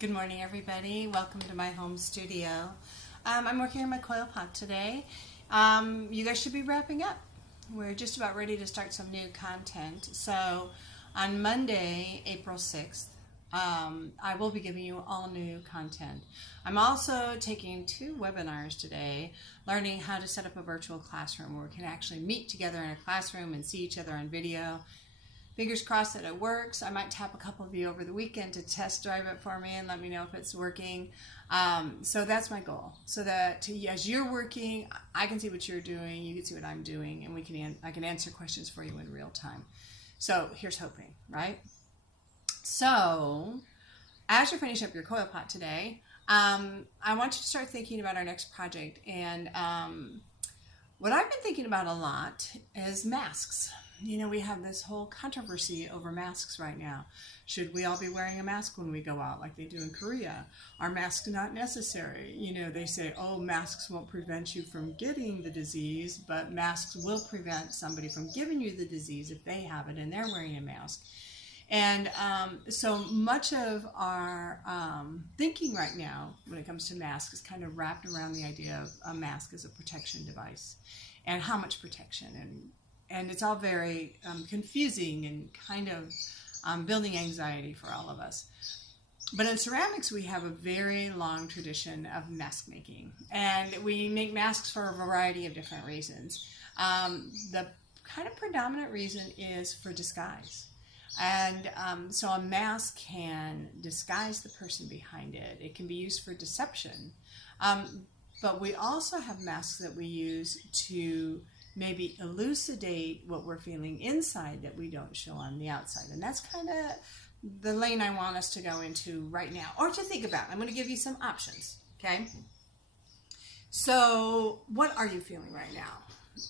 Good morning, everybody. Welcome to my home studio. I'm working on my coil pot today. You guys should be wrapping up. We're just about ready to start some new content. So on Monday, April 6th, I will be giving you all new content. I'm also taking 2 webinars today, learning how to set up a virtual classroom where we can actually meet together in a classroom and see each other on video. Fingers crossed that it works. I might tap a couple of you over the weekend to test drive it for me and let me know if it's working. So that's my goal. So that as you're working, I can see what you're doing, you can see what I'm doing, and I can answer questions for you in real time. So here's hoping, right? So as you're finishing up your coil pot today, I want you to start thinking about our next project. And what I've been thinking about a lot is masks. You know, we have this whole controversy over masks right now. Should we all be wearing a mask when we go out like they do in Korea? Are masks not necessary? You know, they say, oh, masks won't prevent you from getting the disease, but masks will prevent somebody from giving you the disease if they have it and they're wearing a mask. And so much of our thinking right now when it comes to masks is kind of wrapped around the idea of a mask as a protection device and how much protection. And it's all very confusing and kind of building anxiety for all of us. But in ceramics, we have a very long tradition of mask making. And we make masks for a variety of different reasons. The kind of predominant reason is for disguise. And so a mask can disguise the person behind it. It can be used for deception. But we also have masks that we use to maybe elucidate what we're feeling inside that we don't show on the outside. And that's kind of the lane I want us to go into right now, or to think about. I'm going to give you some options, okay? So what are you feeling right now?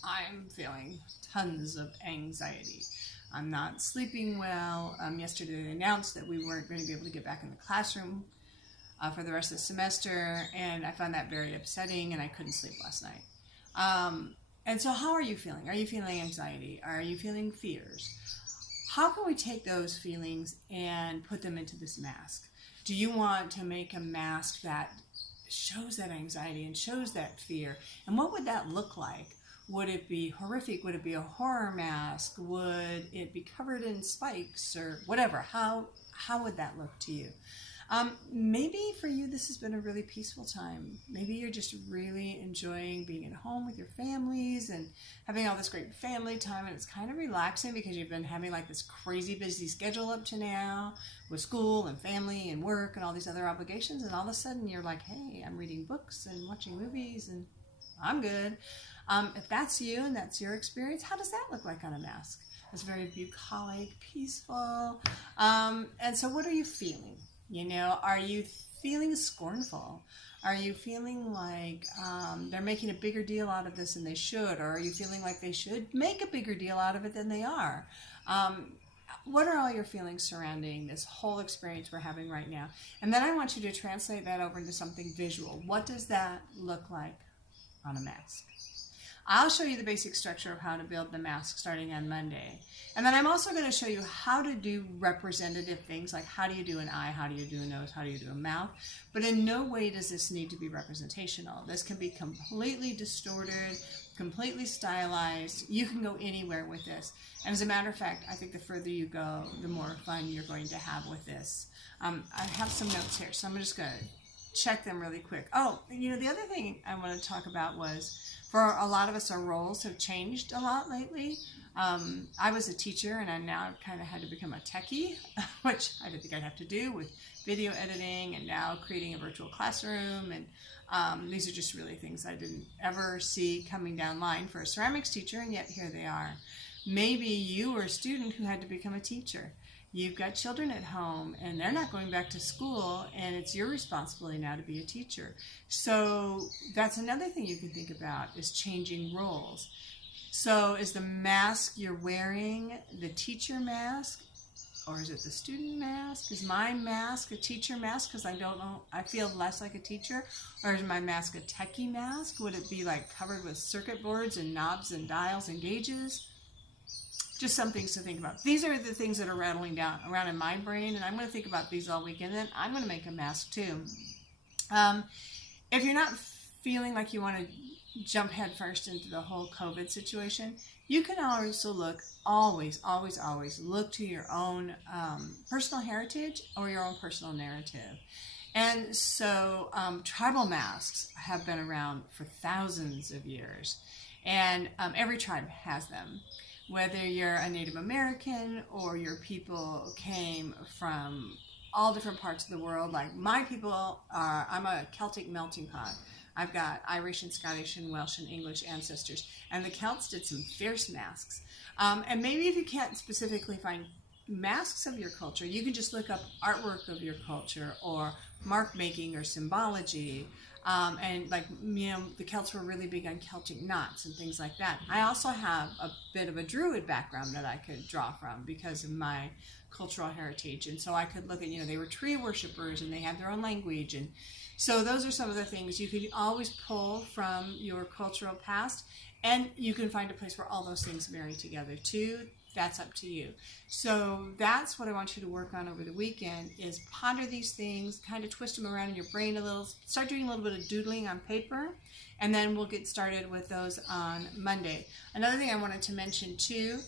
I'm feeling tons of anxiety. I'm not sleeping well. Yesterday they announced that we weren't going to be able to get back in the classroom for the rest of the semester, and I found that very upsetting, and I couldn't sleep last night. And so how are you feeling? Are you feeling anxiety? Are you feeling fears? How can we take those feelings and put them into this mask? Do you want to make a mask that shows that anxiety and shows that fear? And what would that look like? Would it be horrific? Would it be a horror mask? Would it be covered in spikes or whatever? How would that look to you? Maybe for you this has been a really peaceful time. Maybe you're just really enjoying being at home with your families and having all this great family time, and it's kind of relaxing because you've been having like this crazy busy schedule up to now with school and family and work and all these other obligations, and all of a sudden you're like, hey, I'm reading books and watching movies and I'm good. If that's you and that's your experience, how does that look like on a mask? It's very bucolic, peaceful. And so what are you feeling? You know, are you feeling scornful? Are you feeling like they're making a bigger deal out of this than they should? Or are you feeling like they should make a bigger deal out of it than they are? What are all your feelings surrounding this whole experience we're having right now? And then I want you to translate that over into something visual. What does that look like on a mask? I'll show you the basic structure of how to build the mask starting on Monday. And then I'm also going to show you how to do representative things, like how do you do an eye, how do you do a nose, how do you do a mouth. But in no way does this need to be representational. This can be completely distorted, completely stylized. You can go anywhere with this. And as a matter of fact, I think the further you go, the more fun you're going to have with this. I have some notes here, so I'm just going to check them really quick. Oh, you know, the other thing I want to talk about was, for a lot of us, our roles have changed a lot lately. I was a teacher, and I now kind of had to become a techie, which I didn't think I'd have to do with video editing and now creating a virtual classroom. And these are just really things I didn't ever see coming down line for a ceramics teacher, and yet here they are. Maybe you were a student who had to become a teacher. You've got children at home and they're not going back to school, and it's your responsibility now to be a teacher. So that's another thing you can think about, is changing roles. So is the mask you're wearing the teacher mask, or is it the student mask? Is my mask a teacher mask because I don't know, I feel less like a teacher? Or is my mask a techie mask? Would it be like covered with circuit boards and knobs and dials and gauges? just some things to think about. These are the things that are rattling down around in my brain, and I'm going to think about these all weekend. Then I'm going to make a mask too. If you're not feeling like you want to jump headfirst into the whole COVID situation, you can also always look to your own personal heritage or your own personal narrative. And so tribal masks have been around for thousands of years, and every tribe has them. Whether you're a Native American or your people came from all different parts of the world, like my people are, I'm a Celtic melting pot. I've got Irish and Scottish and Welsh and English ancestors, and the Celts did some fierce masks. And maybe if you can't specifically find masks of your culture, you can just look up artwork of your culture or mark making or symbology. And like, you know, the Celts were really big on Celtic knots and things like that. I also have a bit of a Druid background that I could draw from because of my cultural heritage. And so I could look at, you know, they were tree worshipers and they had their own language. And so those are some of the things you can always pull from your cultural past. And you can find a place where all those things marry together too. That's up to you. So that's what I want you to work on over the weekend, is ponder these things, kind of twist them around in your brain a little, start doing a little bit of doodling on paper, and then we'll get started with those on Monday. Another thing I wanted to mention too,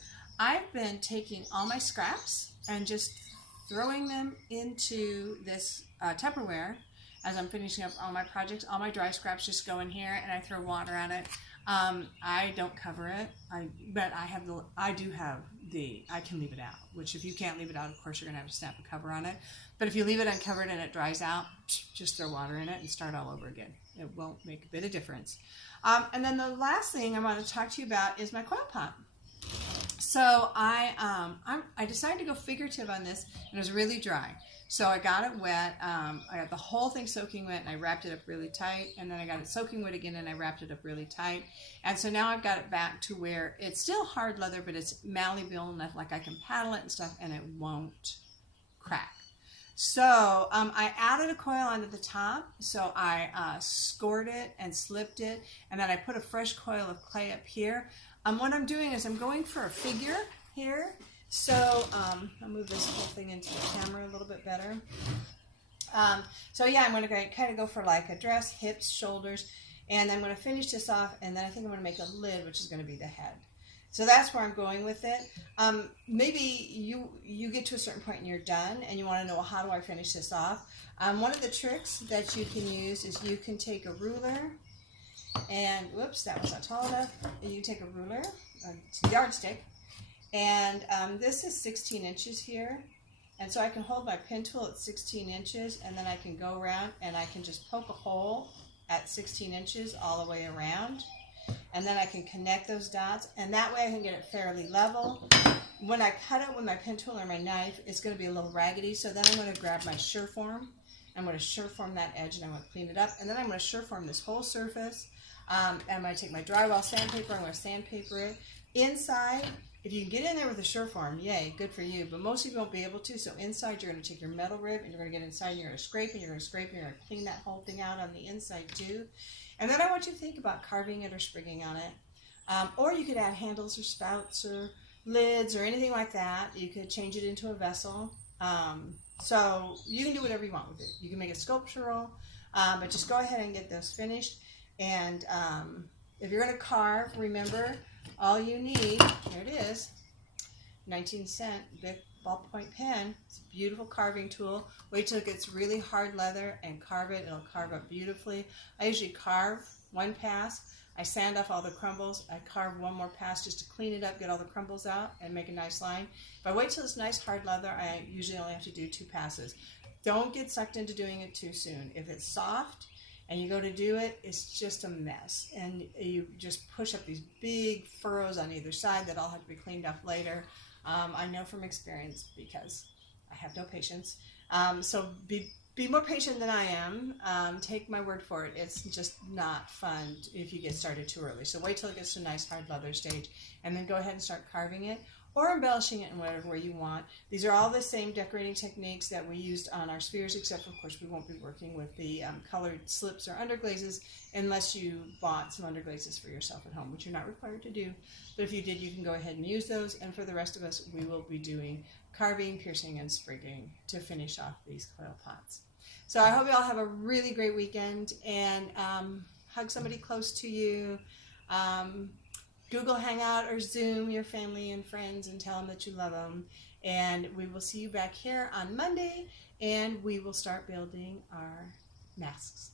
I've been taking all my scraps and just throwing them into this Tupperware as I'm finishing up all my projects. All my dry scraps just go in here and I throw water on it. I don't cover it, but I can leave it out, which if you can't leave it out, of course, you're going to have to snap a cover on it. But if you leave it uncovered and it dries out, just throw water in it and start all over again. It won't make a bit of difference. And then the last thing I want to talk to you about is my coil pot. So I decided to go figurative on this, and it was really dry. So I got it wet. I got the whole thing soaking wet, and I wrapped it up really tight. And then I got it soaking wet again, and I wrapped it up really tight. And so now I've got it back to where it's still hard leather, but it's malleable enough, like I can paddle it and stuff, and it won't crack. So I added a coil onto the top. So I scored it and slipped it, and then I put a fresh coil of clay up here. What I'm doing is I'm going for a figure here. So I'll move this whole thing into the camera a little bit better. So yeah, I'm going to kind of go for like a dress, hips, shoulders, and I'm going to finish this off, and then I think I'm going to make a lid, which is going to be the head. So that's where I'm going with it. Maybe you get to a certain point and you're done, and you want to know, well, how do I finish this off? One of the tricks that you can use is you can take a ruler, and whoops, that was not tall enough. You can take a ruler, a yardstick, and this is 16 inches here, and so I can hold my pin tool at 16 inches, and then I can go around and I can just poke a hole at 16 inches all the way around, and then I can connect those dots, and that way I can get it fairly level. When I cut it with my pin tool or my knife, it's going to be a little raggedy, so then I'm going to grab my Sureform. I'm going to Sureform that edge, and I'm going to clean it up, and then I'm going to Sureform this whole surface. I'm going to take my drywall sandpaper, I'm going to sandpaper it. Inside, if you can get in there with a Sureform, yay, good for you, but most of you won't be able to, so inside you're going to take your metal rib, and you're going to get inside, and you're going to scrape, and you're going to scrape, and you're going to clean that whole thing out on the inside too. And then I want you to think about carving it or sprigging on it. Or you could add handles or spouts or lids or anything like that. You could change it into a vessel. So you can do whatever you want with it. You can make it sculptural, but just go ahead and get those finished. And if you're going to carve, remember, all you need, here it is, 19-cent big ballpoint pen. It's a beautiful carving tool. Wait till it gets really hard leather and carve it. It'll carve up beautifully. I usually carve one pass. I sand off all the crumbles. I carve one more pass just to clean it up, get all the crumbles out, and make a nice line. If I wait till it's nice hard leather, I usually only have to do 2 passes. Don't get sucked into doing it too soon. If it's soft and you go to do it, it's just a mess. And you just push up these big furrows on either side that all have to be cleaned up later. I know from experience because I have no patience. So be more patient than I am. Take my word for it. It's just not fun if you get started too early. So wait till it gets to a nice hard leather stage, and then go ahead and start carving it. or embellishing it in whatever way you want. These are all the same decorating techniques that we used on our spheres, except for, of course, we won't be working with the colored slips or underglazes unless you bought some underglazes for yourself at home, which you're not required to do. But if you did, you can go ahead and use those. And for the rest of us, we will be doing carving, piercing, and sprigging to finish off these coil pots. So I hope you all have a really great weekend, and hug somebody close to you. Google Hangout or Zoom your family and friends and tell them that you love them. And we will see you back here on Monday, and we will start building our masks.